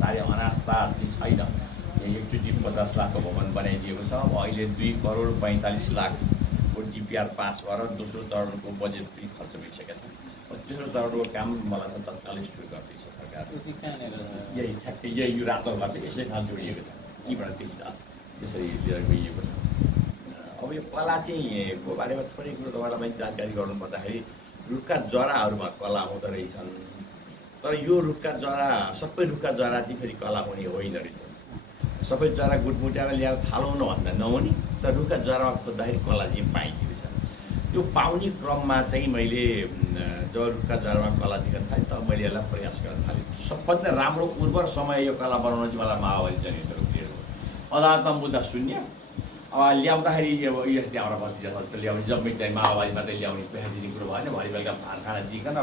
साह्रै अनास्था चाहिँ छैन। एकचोटि 50 लाखको भवन बनाइदिएको छ। अब अहिले 2,45,00,000 DPR पास भएर दोस्रो चरणको बजेट पनि खर्च भइसकेको छ। तेस्रो चरणको काम मलाई चाहिँ तत्कालै सुरु गर्दैछ सरकार। यही ठ्याक्कै यही यो रातोबाट यसै खाल जोडिएको छ, यहीँबाट देखिन्छ त्यसरी लिएर गइएको छ। अब यो कला चाहिँ को बारेमा थोरै कुरो तपाईँलाई जानकारी गराउनु पर्दाखेरि रुखका जराहरूमा कला हुँदो रहेछन्। तर यो रुखका जरा सबै रुखका जरा चाहिँ फेरि कला हुने होइन रहेछ। सबै जरा गुटमुट्याएर ल्याएर थालौँ भन्दा नहुने, तर रुखका जरामा खोज्दाखेरि कला चाहिँ पाइदिन्छ। त्यो पाउने क्रममा चाहिँ मैले जब रुखका जरामा कला देख्न थालेँ तब मैले यसलाई प्रयास गर्न थालेँ। सबभन्दा राम्रो उर्वर समय यो कला बनाउन चाहिँ मलाई माओवादी जनयुद्ध रुखले हो। अदालतमा मुद्दा शून्य। अब ल्याउँदाखेरि अब यो त्यहाँबाट बत्ती जस्तो ल्याउने जम्मै चाहिँ माओवादी मात्रै ल्याउने पैसा दिने कुरो भएन। भरि बेलुका भात खाना दिइकन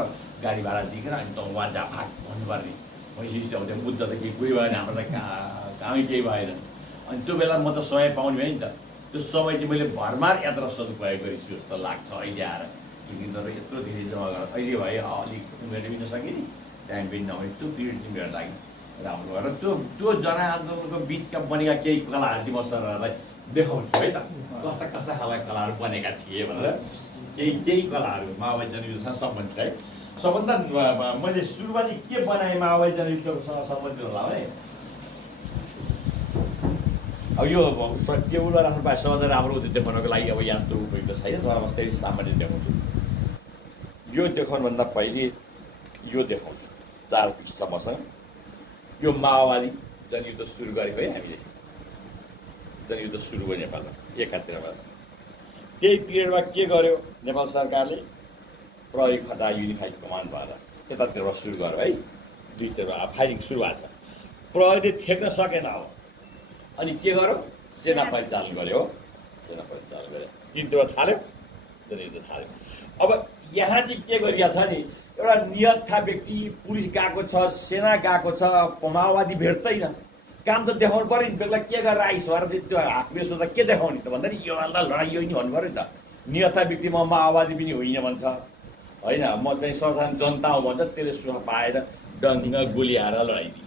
गाडी भाडा दिइकन अनि त उहाँ जाफाक भन्नुपर्ने भइसकेपछि अब त्यो मुद्दा त केही कोही भएन, हाम्रो त कामै केही भएन। अनि त्यो बेला म त समय पाउने भएँ नि त। त्यो समय चाहिँ मैले भरमार यात्रा सदुपयोग गरेछु जस्तो लाग्छ अहिले आएर। किनकि तर यत्रो धेरै जम्मा गरेर अहिले भए अलिक उमेर पनि नसकेँ, टाइम पनि नभए त्यो पिरियड चाहिँ मेरो लागि राम्रो भएर त्यो जनआन्दोलनको बिचका बनेका केही कलाहरू चाहिँ म सरहरूलाई देखाउँछु है त, कस्ता कस्ता खालका कलाहरू बनेका थिए भनेर। केही कलाहरू माओवादी जनयुद्धसँग सम्बन्धित है। सबभन्दा मैले सुरुमा चाहिँ के बनाएँ माओवादी जनयुद्धसँग सम्बन्धित होला भने, अब यो टेबलमा राख्नु पाए सबभन्दा राम्रो देखाउनको लागि अब यहाँ त्यो उपयुक्त छैन, तर म त्यही सामान्य देखाउँछु। यो देखाउनुभन्दा पहिले यो देखाउँछु 4 पृष्ठसम्मसँग। यो माओवादी जनयुद्ध सुरु गरेको है हामीले, जनयुद्ध सुरु भयो नेपालमा 71मा। त्यही पिरियडमा के गर्यो नेपाल सरकारले, प्रहरी खटा युनिफाइड कमान्ड भएर यतातिर सुरु गर्यो है। दुईतिर फायरिङ सुरु भएको छ। प्रहरीले ठेक्न सकेन हो, अनि के गर्यो, सेना परिचालन गर्यो। सेना परिचालन गर्यो, तिनतिर थाल्यो, जनयुद्ध थाल्यो। अब यहाँ चाहिँ के गरिएको छ नि, एउटा नियतथा व्यक्ति पुलिस गएको छ, सेना गएको छ, माओवादी भेट्दैन, काम त देखाउनु पऱ्यो नि। बेला के गरेर आइस भएर चाहिँ त्यो हातले सोच्दा के देखाउने त भन्दा नि योभन्दा लडाइँ यो नि भन्नु पऱ्यो नि त। नियतथा व्यक्ति म माओवादी पनि होइन भन्छ होइन, म चाहिँ साधारण जनता हो भन्छ, त्यसले सुख पाएर डङ्गा गोली हारेर लडाइदिए।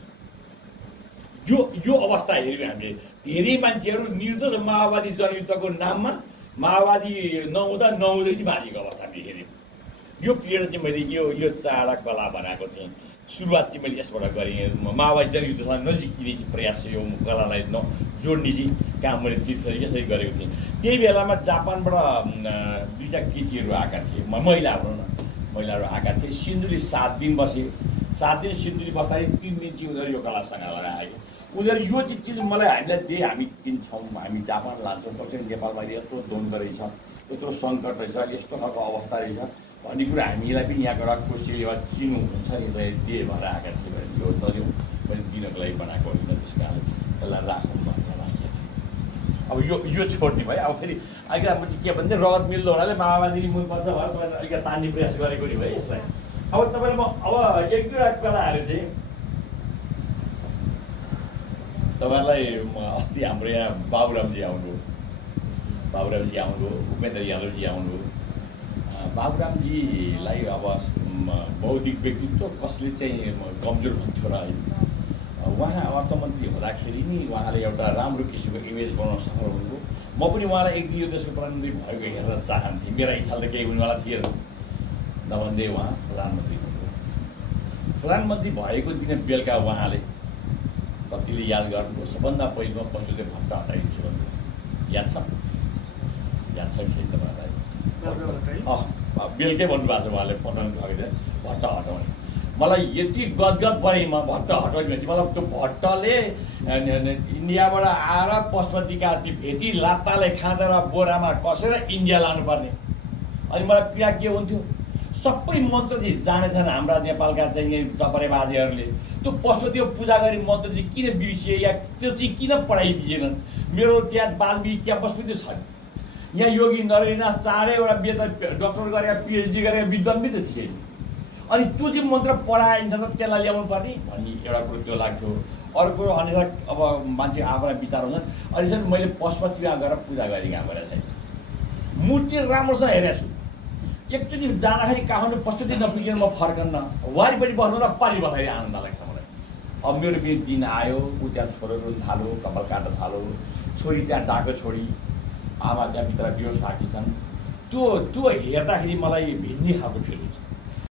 यो अवस्था हेऱ्यौँ हामीले। धेरै मान्छेहरू निर्दोष माओवादी जनयुद्धको नाममा माओवादी नहुँदा नहुँदै नि मारिएको अवस्था हामीले हेऱ्यौँ। यो पिरियड चाहिँ मैले यो चाडा कला बनाएको थिएँ। सुरुवात चाहिँ मैले यसबाट गरेँ। माओवादी जनयुद्धसँग नजिकिने चाहिँ प्रयास यो कलालाई जोड्ने चाहिँ काम मैले यसरी गरेको थिएँ। त्यही बेलामा जापानबाट 2टा केटीहरू आएका थिए, महिलाहरू आएका थिए। सिन्धुली 7 दिन बसे। 7 दिन सिन्धुली बस्दाखेरि 3 दिन चाहिँ उनीहरू यो कला सङ्ग्रहालय आयो। उनीहरू यो चाहिँ चिज मलाई हामीलाई दिए, हामी किन्छौँ, हामी जापान लान्छौँ, पछि नेपालमा यत्रो द्वन्द्व रहेछ, यत्रो सङ्कट रहेछ, यस्तो खालको अवस्था रहेछ भन्ने कुरा हामीलाई पनि यहाँको एउटा कोसिस वा चिन्नु हुन्छ नि दिए भएर आएका थिए भने यो नदिउँ मैले दिनको लागि बनाएको होइन, त्यस कारण यसलाई राखौँ भनेर राखेको थिएँ। अब यो छोड्ने भयो। अब फेरि अहिले म चाहिँ के भन्दै रगत मिल्दो हुनाले माओवादी मनपर्छ भनेर तपाईँले अलिकति तान्ने प्रयास गरेको नि भयो यसलाई। अब तपाईँले म अब 1-2 कलाहरू चाहिँ तपाईँलाई अस्ति हाम्रो यहाँ बाबुरामजी आउनु, उपेन्द्र यादवजी आउनु। बाबुरामजीलाई अब बौद्धिक व्यक्तित्व कसले चाहिँ कमजोर भन्थ्यो र है, उहाँ अर्थमन्त्री हुँदाखेरि नि उहाँले एउटा राम्रो किसिमको इमेज बनाउन सफल हुनुभयो। म पनि उहाँलाई एक दिन यो देशको प्रधानमन्त्री भएको हेरेर चाहन्थेँ। मेरा इच्छाले केही हुनेवाला थिएन, नभन्दै उहाँ प्रधानमन्त्री हुनुभयो। प्रधानमन्त्री भएको दिन बेलुका उहाँले कतिले याद गर्नुभयो, सबभन्दा पहिलो पछिल्लो भट्ट हटाइदिन्छु भन्नु याद छ छैन तपाईँलाई? बेलुकै भन्नुभएको छ उहाँले, पठाउनु भएको भट्ट हटाउने। मलाई यति गदगद परेँ म भट्ट हटाउने भनेपछि। मतलब त्यो भट्टले इन्डियाबाट आएर पशुपतिका ती भेटी लात्ताले खाँदा बोरामा कसेर इन्डिया लानुपर्ने। अनि मलाई पीडा के हुन्थ्यो, सबै मन्त्र चाहिँ जानेछन् हाम्रा नेपालका चाहिँ टपरे बाजेहरूले। त्यो पशुपतिको पूजा गरी मन्त्र चाहिँ किन बिर्सिए या त्यो चाहिँ किन पढाइदिएनन्? मेरो त्यहाँ वाल्मीकि क्याम्पस पनि छ। यहाँ योगी नरहरिनाथ 4वटा डक्टर गरेका पिएचडी गरेका विद्वान पनि त थिए। अनि त्यो चाहिँ मन्त्र पढाइन्छ त त्यसलाई ल्याउनु पर्ने भन्ने एउटा कुरो त्यो लाग्थ्यो। अर्को कुरो अनि अब मान्छे आफूलाई विचार हुन्छ। अनि चाहिँ मैले पशुपतिमा गएर पूजा गरेँ कहाँ गएर चाहिँ मूर्ति राम्रोसँग हेरेको छु। एकचोटि जाँदाखेरि काठमाडौँ पशुपति नपुगेर म फर्कन्न, वारिपट्टि बस्नु र पारि बस्दाखेरि आनन्द लाग्छ मलाई। अब मेरो दिन आयो, ऊ त्यहाँ छोरो रुन थाल्यो, कपाल काट्न थाल्यो, छोरी त्यहाँ डाको छोडी, आमा त्यहाँ भित्र बेहोस भएकी छन्। त्यो हेर्दाखेरि मलाई भिन्नै खालको फिल हुन्छ।